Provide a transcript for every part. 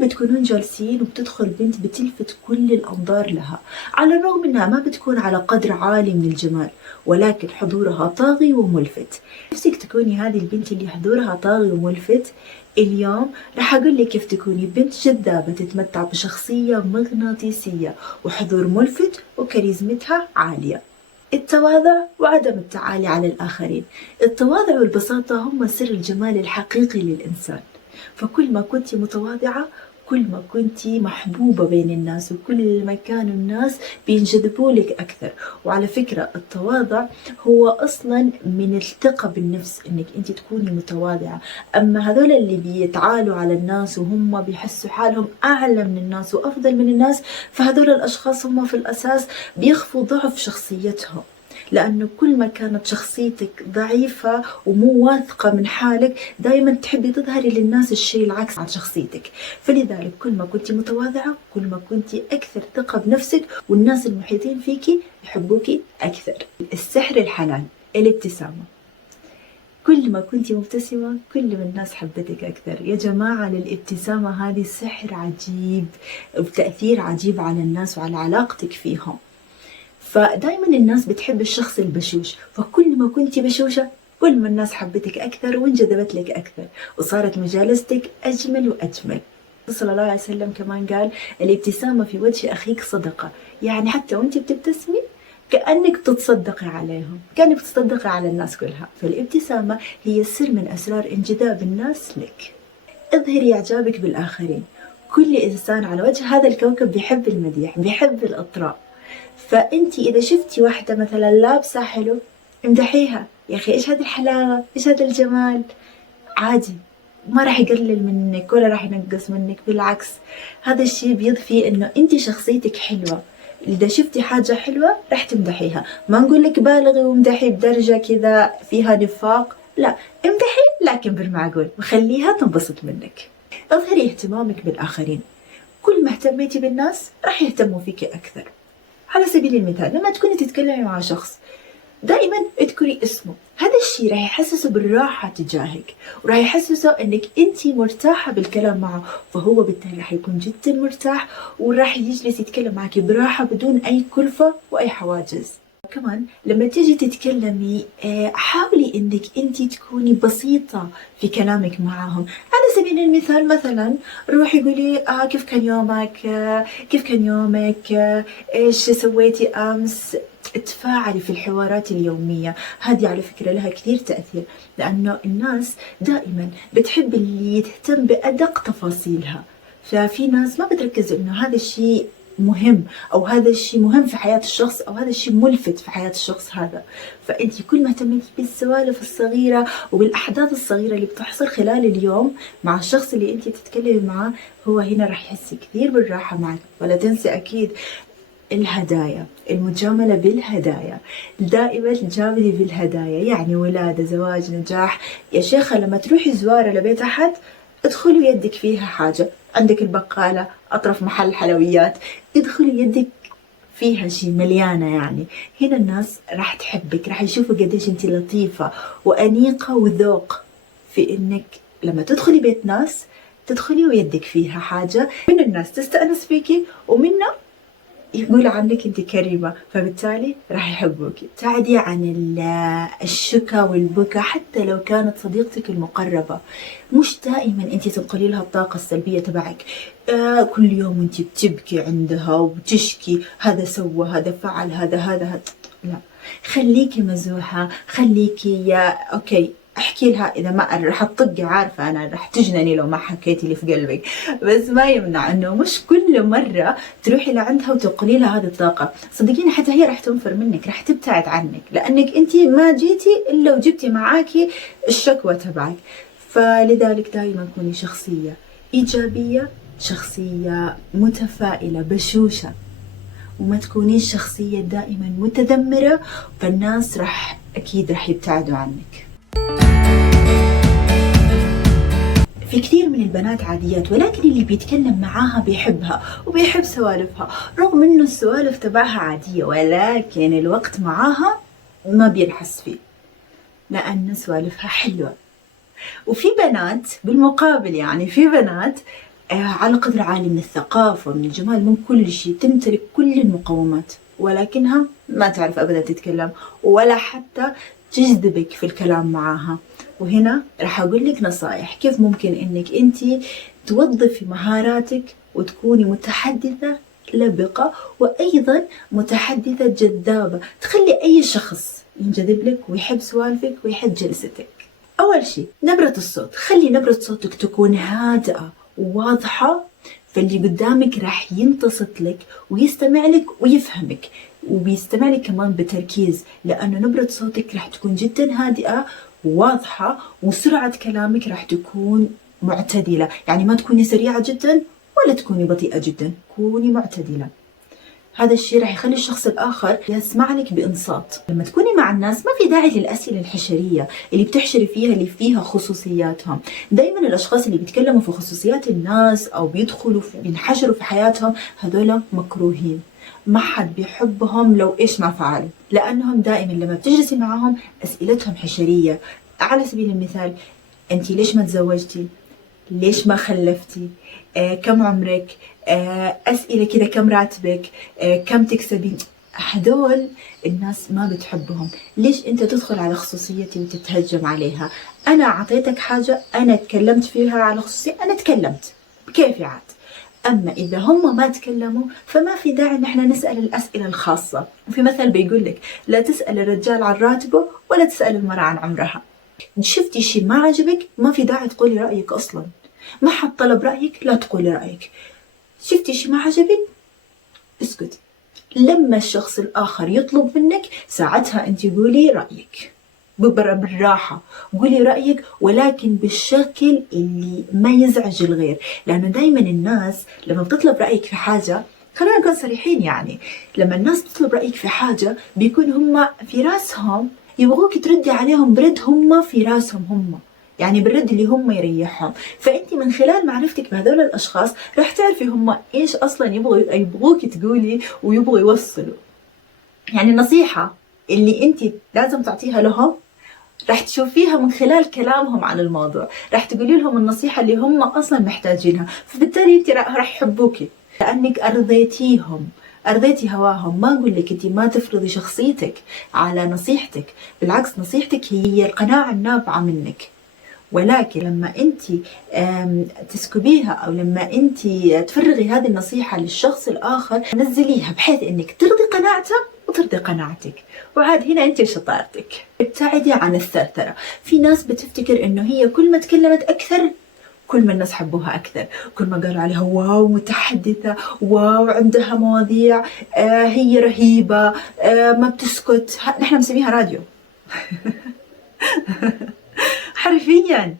بتكونون جالسين وبتدخل بنت بتلفت كل الأنظار لها، على الرغم إنها ما بتكون على قدر عالي من الجمال، ولكن حضورها طاغي وملفت. نفسك تكوني هذه البنت اللي حضورها طاغي وملفت؟ اليوم راح أقول لك كيف تكوني بنت جذابة تتمتع بشخصية مغناطيسية وحضور ملفت وكاريزمتها عالية. التواضع وعدم التعالي على الآخرين. التواضع والبساطة هم سر الجمال الحقيقي للإنسان، فكل ما كنت متواضعة كل ما كنت محبوبة بين الناس، وكل ما كانوا الناس بينجذبوا لك أكثر. وعلى فكرة التواضع هو أصلا من الثقة بالنفس، إنك أنت تكوني متواضعة. أما هذول اللي بيتعالوا على الناس وهم بيحسوا حالهم أعلى من الناس وأفضل من الناس، فهذول الأشخاص هم في الأساس بيخفوا ضعف شخصيتهم، لأنه كل ما كانت شخصيتك ضعيفة ومو واثقة من حالك دايما تحبي تظهري للناس الشيء العكس عن شخصيتك. فلذلك كل ما كنت متواضعة كل ما كنت أكثر ثقة بنفسك، والناس المحيطين فيكي يحبوكي أكثر. السحر الحلال الابتسامة. كل ما كنت مبتسمة كل ما الناس حبتك أكثر. يا جماعة الابتسامة هذه سحر عجيب وتأثير عجيب على الناس وعلى علاقتك فيهم. فدايما الناس بتحب الشخص البشوش، فكل ما كنتي بشوشة كل ما الناس حبتك أكثر وانجذبت لك أكثر وصارت مجالستك أجمل وأجمل. صلى الله عليه وسلم كمان قال الابتسامة في وجه أخيك صدقة، يعني حتى وانت بتبتسمي كأنك تتصدقي عليهم، كأنك بتصدقي على الناس كلها. فالابتسامة هي سر من أسرار انجذاب الناس لك. اظهري إعجابك بالآخرين. كل إنسان على وجه هذا الكوكب بيحب المديح، بيحب الإطراء. فأنتي إذا شفتي واحدة مثلا لابسة حلو امدحيها، يا أخي إيش هذه الحلاوة، إيش هذا الجمال. عادي، ما راح يقلل منك ولا راح ينقص منك، بالعكس هذا الشيء بيضفي إنه أنتي شخصيتك حلوة. إذا شفتي حاجة حلوة راح تمدحيها. ما نقول لك بالغي وامدحي بدرجة كذا فيها نفاق، لا، امدحي لكن بالمعقول وخليها تنبسط منك. اظهري اهتمامك بالآخرين. كل ما اهتميتي بالناس راح يهتموا فيك أكثر. على سبيل المثال لما تكوني تتكلمي مع شخص دائما اذكري اسمه، هذا الشيء راح يحسسه بالراحة تجاهك وراح يحسسه انك انتي مرتاحة بالكلام معه، فهو بالتالي راح يكون جدا مرتاح وراح يجلس يتكلم معك براحة بدون اي كلفة واي حواجز. كمان لما تيجي تتكلمي حاولي انك انتي تكوني بسيطة في كلامك معهم. على سبيل المثال مثلا روحي قولي كيف كان يومك، كيف كان يومك، ايش سويتي امس. تفاعلي في الحوارات اليومية، هذه على فكرة لها كثير تأثير، لأنه الناس دائما بتحب اللي يهتم بأدق تفاصيلها. ففي ناس ما بتركز إنه هذا الشيء مهم أو هذا الشيء مهم في حياة الشخص أو هذا الشيء ملفت في حياة الشخص هذا. فأنتي كل ما اهتميتي بالسوالف الصغيرة وبالأحداث الصغيرة اللي بتحصل خلال اليوم مع الشخص اللي أنتي تتكلمي معه، هو هنا راح يحس كثير بالراحة معك. ولا تنسي أكيد الهدايا، المجاملة بالهدايا. دائما تجاملي بالهدايا، يعني ولادة، زواج، نجاح. يا شيخة لما تروحي زوارة لبيت أحد ادخلي يدك فيها حاجة، عندك البقالة أطرف محل حلويات، ادخلي يدك فيها شي مليانة. يعني هنا الناس راح تحبك، راح يشوفوا قديش انتي لطيفة وأنيقة وذوق في انك لما تدخلي بيت ناس تدخلي ويدك فيها حاجة، من الناس تستأنس فيكي ومنه يقول عنك انت كريمة، فبالتالي راح يحبوك. ابتعدي عن الشكا والبكا حتى لو كانت صديقتك المقربة. مش دائما انت تنقلي لها الطاقة السلبية تبعك. كل يوم انت بتبكي عندها وبتشكي هذا سوى هذا فعل هذا لا، خليكي مزوحة، خليكي اوكي احكي لها اذا ما راح تطقي، عارفه انا راح تجنني لو ما حكيتي اللي في قلبك، بس ما يمنع انه مش كل مره تروحي لعندها وتقولي لها هذه الطاقه. صدقيني حتى هي راح تنفر منك، راح تبتعد عنك، لانك انت ما جيتي الا وجبتي معاكي الشكوى تبعك. فلذلك دائما كوني شخصيه ايجابيه، شخصيه متفائله بشوشه، وما تكونيش شخصيه دائما متذمره، فالناس اكيد راح يبتعدوا عنك. في كثير من البنات عاديات، ولكن اللي بيتكلم معاها بيحبها وبيحب سوالفها، رغم انه السوالف تبعها عادية، ولكن الوقت معاها ما بينحس فيه لأن سوالفها حلوة. وفي بنات بالمقابل، يعني في بنات على قدر عالي من الثقافة، من الجمال، من كل شيء، تمتلك كل المقومات، ولكنها ما تعرف أبدا تتكلم ولا حتى تجذبك في الكلام معاها. وهنا راح أقول لك نصايح كيف ممكن إنك أنتي توظفي مهاراتك وتكوني متحدثة لبقة، وأيضا متحدثة جذابة تخلي أي شخص ينجذب لك ويحب سوالفك ويحب جلستك. أول شيء نبرة الصوت، خلي نبرة صوتك تكون هادئة وواضحة، فاللي قدامك راح ينتصت لك ويستمع لك ويفهمك، وبيستمع لك كمان بتركيز، لأنه نبرة صوتك راح تكون جدا هادئة وواضحة، وسرعة كلامك راح تكون معتدلة، يعني ما تكوني سريعة جدا ولا تكوني بطيئة جدا، كوني معتدلة. هذا الشيء راح يخلي الشخص الآخر يسمع لك بإنصات. لما تكوني مع الناس ما في داعي للأسئلة الحشرية اللي بتحشري فيها، اللي فيها خصوصياتهم. دايما الأشخاص اللي بيتكلموا في خصوصيات الناس أو بينحشروا في حياتهم، هذولا مكروهين، ما حد بيحبهم لو إيش ما فعلوا، لأنهم دائما لما بتجلسي معهم أسئلتهم حشرية. على سبيل المثال، أنتي ليش ما تزوجتي؟ ليش ما خلفتي؟ كم عمرك؟ أسئلة كذا، كم راتبك؟ كم تكسبين؟ هذول الناس ما بتحبهم. ليش أنت تدخل على خصوصيتي وتتهجم عليها؟ أنا أعطيتك حاجة، أنا تكلمت فيها على خصوصية، أنا تكلمت بكيفي عاد. أما إذا هم ما تكلموا فما في داعي إن احنا نسأل الأسئلة الخاصة. وفي مثل بيقول لك لا تسأل الرجال عن راتبه ولا تسأل المرأة عن عمرها. شفتي شيء ما عجبك ما في داعي تقولي رأيك أصلا، ما حد طلب رأيك لا تقولي رأيك. شفتي شيء ما عجبك اسكتي. لما الشخص الآخر يطلب منك ساعتها أنت قولي رأيك بالراحة، قولي رأيك ولكن بالشكل اللي ما يزعج الغير. لأنه دايما الناس لما بتطلب رأيك في حاجة، خلينا نكون صريحين، يعني لما الناس تطلب رأيك في حاجة بيكون هم في راسهم يبغوك تردي عليهم برد هم في راسهم هم، يعني بالرد اللي هم يريحهم. فأنت من خلال معرفتك بهذول الأشخاص راح تعرفي هم إيش أصلا يبغوك تقولي ويبغوا يوصلوا. يعني النصيحة اللي أنت لازم تعطيها لهم راح تشوفيها من خلال كلامهم عن الموضوع، راح تقولي لهم النصيحة اللي هم أصلا محتاجينها، فبالتالي أنت راح يحبوكي لأنك أرضيتيهم، أرضيتي هواهم. ما أقول لك أنت ما تفرضي شخصيتك على نصيحتك، بالعكس نصيحتك هي القناعة النابعة منك. ولكن لما أنت تسكبيها أو لما أنت تفرغي هذه النصيحة للشخص الآخر، نزليها بحيث أنك ترضي قناعته وترضي قناعتك، وعاد هنا أنت شطارتك. ابتعدي عن الثرثرة. في ناس بتفتكر أنه هي كل ما تكلمت أكثر كل ما الناس حبوها أكثر، كل ما قالوا عليها واو متحدثة، واو عندها مواضيع، هي رهيبة، ما بتسكت، نحن مسميها راديو. حرفيا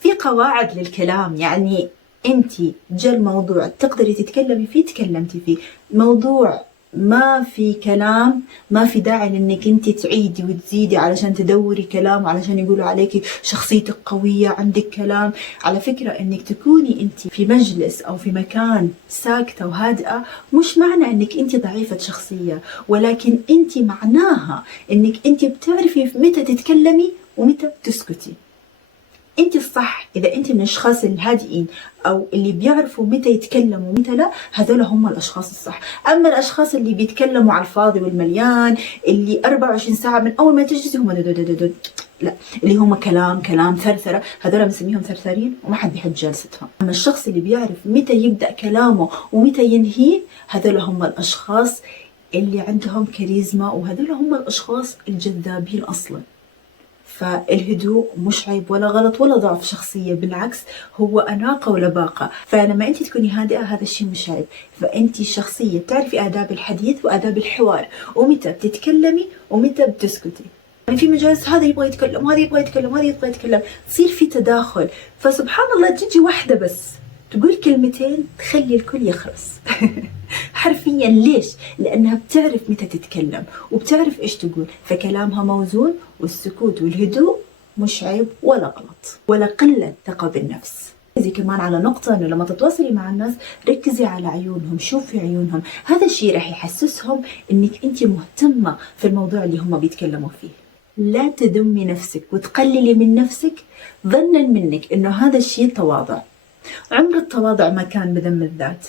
في قواعد للكلام، يعني انت جا الموضوع تقدري تتكلمي فيه تكلمتي فيه، موضوع ما في كلام ما في داعي لانك انت تعيدي وتزيدي علشان تدوري كلام علشان يقولوا عليكي شخصيتك قوية عندك كلام. على فكرة انك تكوني انت في مجلس او في مكان ساكتة وهادئة مش معنى انك انت ضعيفة شخصية، ولكن انت معناها انك انت بتعرفي متى تتكلمي ومتى تسكتي. انت الصح اذا انت من الاشخاص الهادئين او اللي بيعرفوا متى يتكلموا ومتى لا، هذول هم الاشخاص الصح. اما الاشخاص اللي بيتكلموا على الفاضي والمليان، اللي 24 ساعة من اول ما تجلسي هم لا، اللي هم كلام ثرثرة، هذول بنسميهم ثرثارين وما حد بيحب جلستهم. اما الشخص اللي بيعرف متى يبدأ كلامه ومتى ينهيه، هذول هم الاشخاص اللي عندهم كاريزما، وهذول هم الاشخاص الجذابين اصلا. فالهدوء مش عيب ولا غلط ولا ضعف شخصية، بالعكس هو أناقة ولباقة. فلما أنت تكوني هادئة هذا الشيء مش عيب، فأنت شخصية تعرفي آداب الحديث وآداب الحوار، ومتى بتتكلمي ومتى بتسكتي. يعني في مجالس هذا يبغى يتكلم وهذا يبغى يتكلم وهذا يبغى يتكلم، تصير في تداخل، فسبحان الله تجي واحدة بس تقول كلمتين تخلي الكل يخرس. حرفيا ليش؟ لأنها بتعرف متى تتكلم وبتعرف إيش تقول، فكلامها موزون، والسكوت والهدوء مش عيب ولا غلط ولا قلة ثقة بالنفس. ركزي كمان على نقطة إنه لما تتواصلي مع الناس ركزي على عيونهم، شوفي عيونهم، هذا الشيء راح يحسسهم إنك أنت مهتمة في الموضوع اللي هم بيتكلموا فيه. لا تذمي نفسك وتقللي من نفسك ظنا منك إنه هذا الشيء تواضع. عمر التواضع ما كان بذم الذات،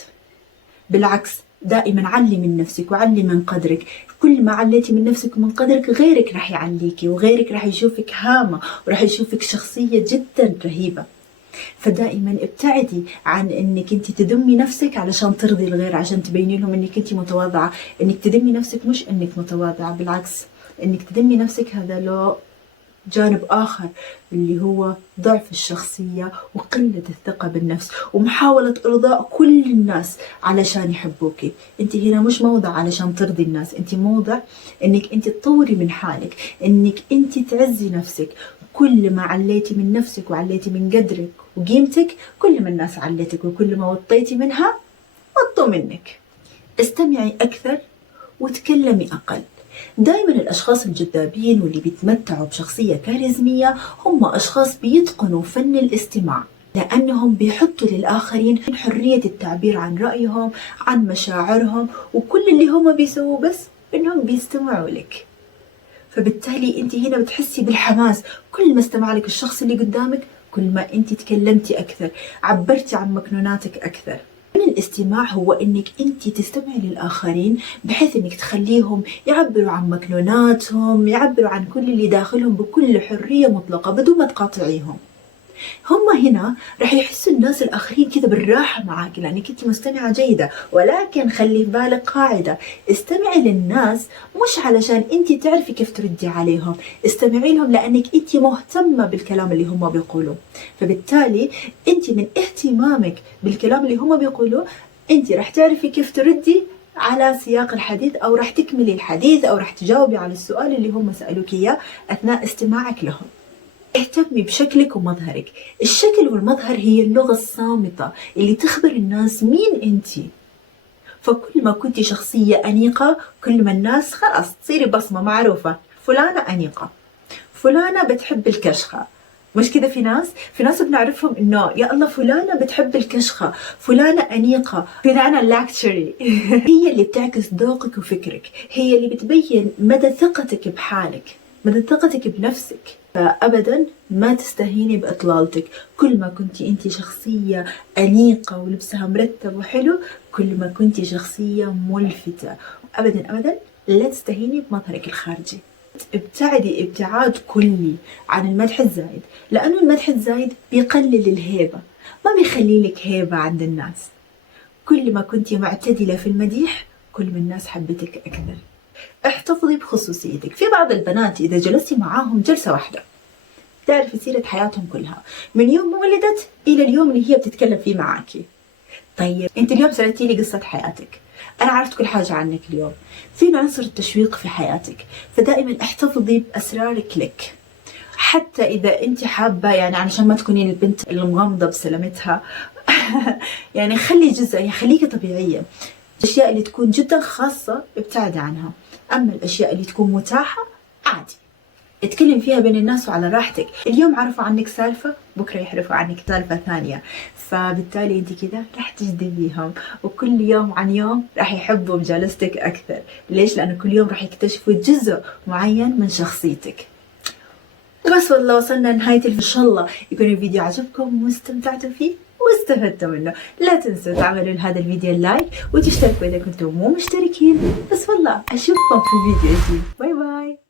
بالعكس دائما علي من نفسك وعلي من قدرك. كل ما عليتي من نفسك ومن قدرك غيرك راح يعليكي، وغيرك راح يشوفك هامة وراح يشوفك شخصية جدا رهيبة. فدائما ابتعدي عن انك انت تذمي نفسك علشان ترضي الغير، عشان تبيني لهم انك انت متواضعة. انك تذمي نفسك مش انك متواضعة، بالعكس انك تذمي نفسك هذا له جانب آخر اللي هو ضعف الشخصية وقلة الثقة بالنفس ومحاولة إرضاء كل الناس علشان يحبوكي. انت هنا مش موضع علشان ترضي الناس، انت موضع انك انت تطوري من حالك، انك انت تعزي نفسك. كل ما عليتي من نفسك وعليتي من قدرك وقيمتك، كل ما الناس علتك، وكل ما وطيتي منها وطوا منك. استمعي أكثر وتكلمي أقل. دائما الأشخاص الجذابين واللي بيتمتعوا بشخصية كاريزمية هم أشخاص بيتقنوا فن الاستماع، لأنهم بيحطوا للآخرين حرية التعبير عن رأيهم، عن مشاعرهم، وكل اللي هم بيسووا بس إنهم بيستمعوا لك. فبالتالي أنت هنا بتحسي بالحماس. كل ما استمع لك الشخص اللي قدامك، كل ما أنت تكلمتي أكثر، عبرتي عن مكنوناتك أكثر. الاستماع هو انك انت تستمعي للاخرين بحيث انك تخليهم يعبروا عن مكنوناتهم، يعبروا عن كل اللي داخلهم بكل حرية مطلقة بدون ما تقاطعيهم. هم هنا راح يحسوا الناس الآخرين كذا بالراحة معاك لأنك أنت مستمعة جيدة. ولكن خلي في بالك قاعدة، استمعي للناس مش علشان أنت تعرفي كيف تردي عليهم، استمعي لهم لأنك أنت مهتمة بالكلام اللي هم بيقولوه. فبالتالي أنت من اهتمامك بالكلام اللي هم بيقولوه، أنت راح تعرفي كيف تردي على سياق الحديث، أو راح تكملي الحديث، أو راح تجاوبي على السؤال اللي هم سألوك إياه أثناء استماعك لهم. اهتمي بشكلك ومظهرك. الشكل والمظهر هي اللغة الصامتة اللي تخبر الناس مين انتي. فكل ما كنتي شخصية أنيقة، كل ما الناس خلاص تصيري بصمة معروفة، فلانة أنيقة، فلانة بتحب الكشخة. مش كده؟ في ناس بنعرفهم انه يا الله فلانة بتحب الكشخة، فلانة أنيقة، فلانة لاكتشري. هي اللي بتعكس ذوقك وفكرك، هي اللي بتبين مدى ثقتك بحالك، مدى ثقتك بنفسك. فأبدا ما تستهيني بإطلالتك. كل ما كنتي أنت شخصية أنيقة ولبسها مرتب وحلو، كل ما كنتي شخصية ملفتة. أبدا أبدا لا تستهيني بمظهرك الخارجي. ابتعدي ابتعاد كلي عن المدح الزايد، لأنه المدح الزايد بيقلل الهيبة، ما بيخلي لك هيبة عند الناس. كل ما كنتي معتدلة في المديح، كل ما الناس حبتك أكثر. احتفظي بخصوصيتك. في بعض البنات إذا جلستي معاهم جلسة واحدة تعرفي سيرة حياتهم كلها، من يوم ما ولدت إلى اليوم اللي هي بتتكلم فيه معاكي. طيب أنت اليوم سردتي لي قصة حياتك، أنا عرفت كل حاجة عنك اليوم. في عنصر التشويق في حياتك، فدائما احتفظي بأسرارك لك. حتى إذا أنت حابة يعني علشان ما تكونين البنت المغمضة بسلامتها يعني خلي جزء، خليكي طبيعية. الأشياء اللي تكون جدا خاصة ابتعدي عنها، أما الأشياء اللي تكون متاحة عادي اتكلم فيها بين الناس وعلى راحتك. اليوم عرفوا عنك سالفة، بكرة يعرفوا عنك سالفة ثانية، فبالتالي انت كذا راح تجذبيهم، وكل يوم عن يوم راح يحبوا مجالستك أكثر. ليش؟ لأنه كل يوم راح يكتشفوا جزء معين من شخصيتك. وبس والله وصلنا لنهاية إن شاء الله يكون الفيديو عجبكم واستمتعتوا فيه واستفدتوا منه. لا تنسوا تعملوا لهذا الفيديو لايك وتشتركوا إذا كنتم مو مشتركين. بس والله أشوفكم في فيديو جديد. باي باي.